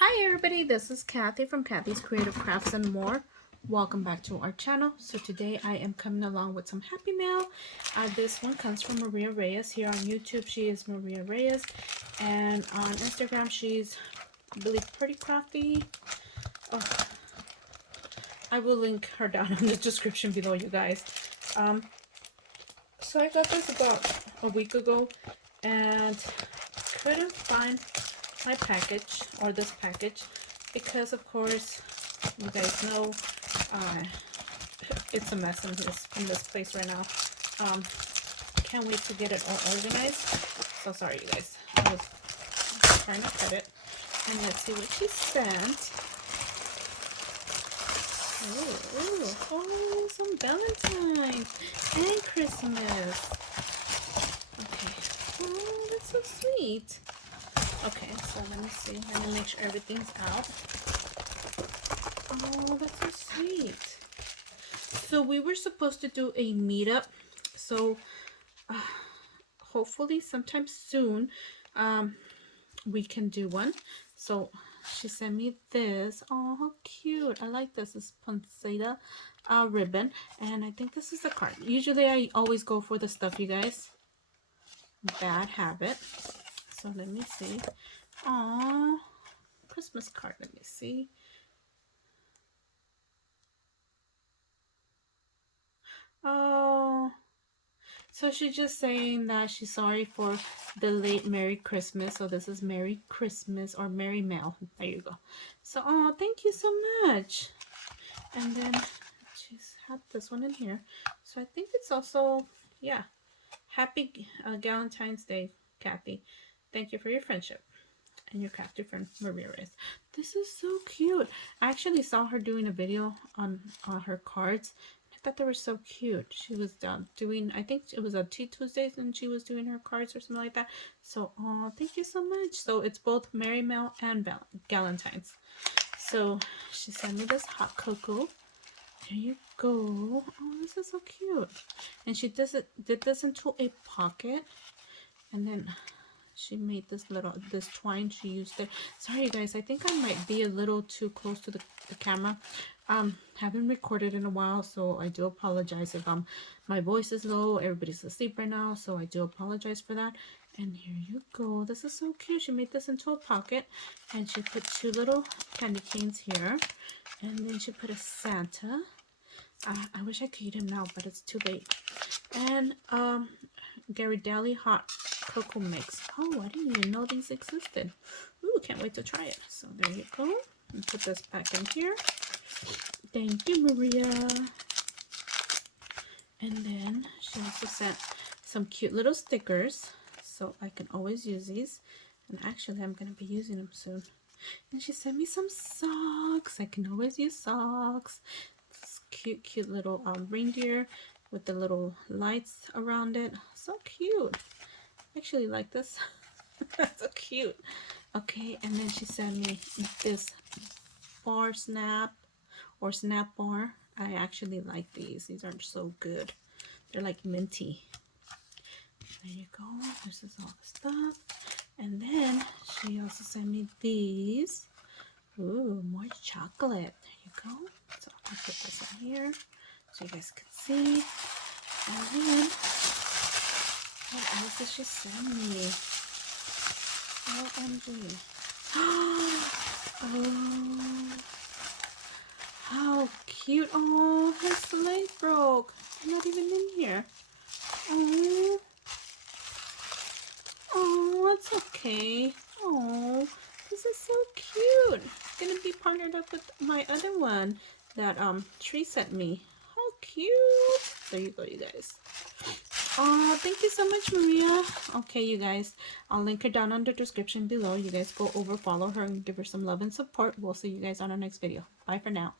Hi everybody, this is Kathy from Kathy's Creative Crafts and More. Welcome back to our channel. So today I am coming along with some happy mail. This one comes from Maria Reyes. Here on YouTube she is Maria Reyes, and on Instagram she's really pretty crafty. Oh, I will link her down in the description below, you guys. So I got this about a week ago and couldn't find my package, or this package, because of course you guys know it's a mess in this place right now. Can't wait to get it all organized. So sorry you guys, I was trying to cut it. And let's see what she sent. Oh, some Valentine's and Christmas. Okay, oh, that's so sweet. Okay, so let me see. Let me make sure everything's out. Oh, that's so sweet. So we were supposed to do a meetup. So hopefully sometime soon we can do one. So she sent me this. Oh, how cute. I like this. It's poinsettia ribbon. And I think this is the card. Usually I always go for the stuff, you guys. Bad habit. So let me see. Aww, Christmas card. Let me see. Oh, so she's just saying that she's sorry for the late Merry Christmas. So this is Merry Christmas or Merry Mail. There you go. So, oh, thank you so much. And then she's had this one in here. So I think it's also, yeah, Happy Valentine's Day, Kathy. Thank you for your friendship. And your crafty friend Maria Reyes. This is so cute. I actually saw her doing a video on her cards. I thought they were so cute. She was doing, I think it was on Tuesdays, and she was doing her cards or something like that. So, thank you so much. So it's both Merry Mail and Valentine's. So she sent me this hot cocoa. There you go. Oh, this is so cute. And she did this into a pocket, and then she made this twine she used it. Sorry you guys, I think I might be a little too close to the camera. Haven't recorded in a while, so I do apologize if my voice is low. Everybody's asleep right now, so I do apologize for that. And here you go. This is so cute. She made this into a pocket, and she put two little candy canes here, and then she put a Santa. I wish I could eat him now, but it's too late. And Ghirardelli hot cocoa mix. Oh, I didn't even know these existed. Ooh, can't wait to try it. So there you go. And put this back in here. Thank you, Maria. And then she also sent some cute little stickers, so I can always use these. And actually, I'm going to be using them soon. And she sent me some socks. I can always use socks. This cute little reindeer with the little lights around it. So cute. I actually like this. That's so cute. Okay, and then she sent me this bar snap or snap bar. I actually like these. These are so good. They're like minty. There you go. This is all the stuff. And then she also sent me these. Ooh, more chocolate. There you go. So I'll put this in here so you guys can see. And then what else did she send me? OMG. Oh, how cute. Oh, her slate broke. It's not even in here. Oh, oh, it's okay. Oh, this is so cute. It's gonna be partnered up with my other one that Tree sent me. How cute. There you go, you guys. Oh, thank you so much, Maria. Okay, you guys, I'll link her down in the description below. You guys go over, follow her, and give her some love and support. We'll see you guys on our next video. Bye for now.